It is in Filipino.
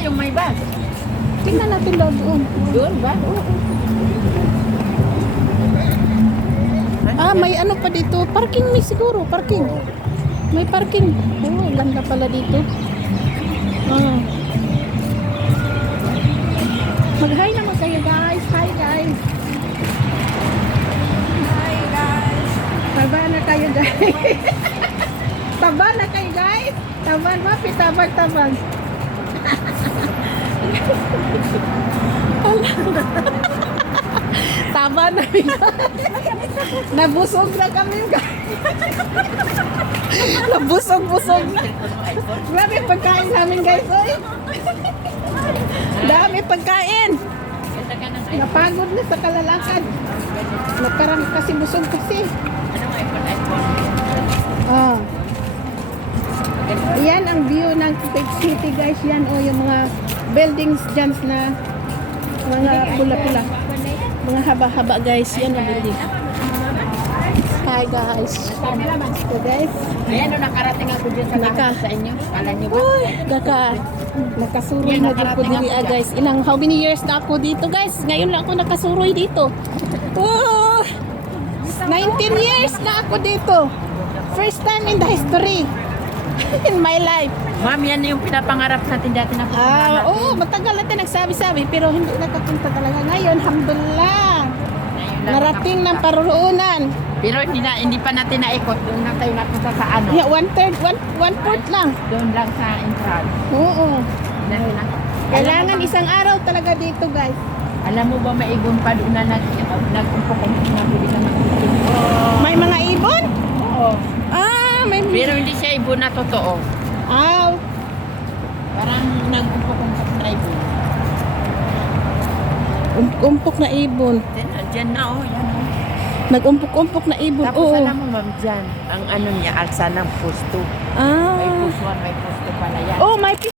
yung may bus. Tingnan natin daw doon. Doon ba? Oo. Ah, may ano pa dito. Parking may siguro. Parking. May parking. Oh, ganda pala dito. Ah. Mag-hi naman kayo guys. Hi guys. Hi guys. Taba na kayo guys. Taba na kayo guys. Taban, mapi, taban. Taba na Nabusog na kami guys. Nabusog na. Grabe pagkain namin guys. Oy. Dami pagkain. Napagod na sa kalalakad. Nakarami kasi busog kasi. Anong iPhone? Ah. Yan ang view ng Quezon City guys. Yan o yung mga buildings dyan na mga pula-pula. Mga haba-haba guys. Yan ang building. Hi guys. So guys. Ayan o, nakarating ako dyan sa lakas sa inyo. Kala nyo ba? Uy, nakasuroy na dito po dili guys. How many years na ako dito guys? Ngayon lang ako nakasuroy dito. Oh, 19 years na ako dito. First time in the history. In my life. Ma'am, yan yung pinapangarap natin dati na pupunta natin. Oo, matagal natin nagsabi-sabi pero hindi nakapunta talaga ngayon. Alhamdulillah. Ngayon lang Narating ng paruroonan. Pero hindi pa natin naikot. Doon lang tayo napunta sa ano. Yeah, one-fourth lang. Doon lang sa entrance. Oo. Kailangan Alam mo ba- isang araw talaga dito guys. Alam mo ba maigon pa doon na nag-umpok-umpok na pwede ka mag-umpok? May mga ibon? Oo. Ah, may Pero hindi siya ibon na totoo. Aw. Parang nag-umpok-umpok na ibon. Umpok na ibon. Diyan na oh, yan oh. Nag-umpok-umpok na ibon. Tapos Oo. alam mo ma'am dyan, ang ano niya, alsa ng pusto. May Ah. pusto, may pusto pala yan. Oh, may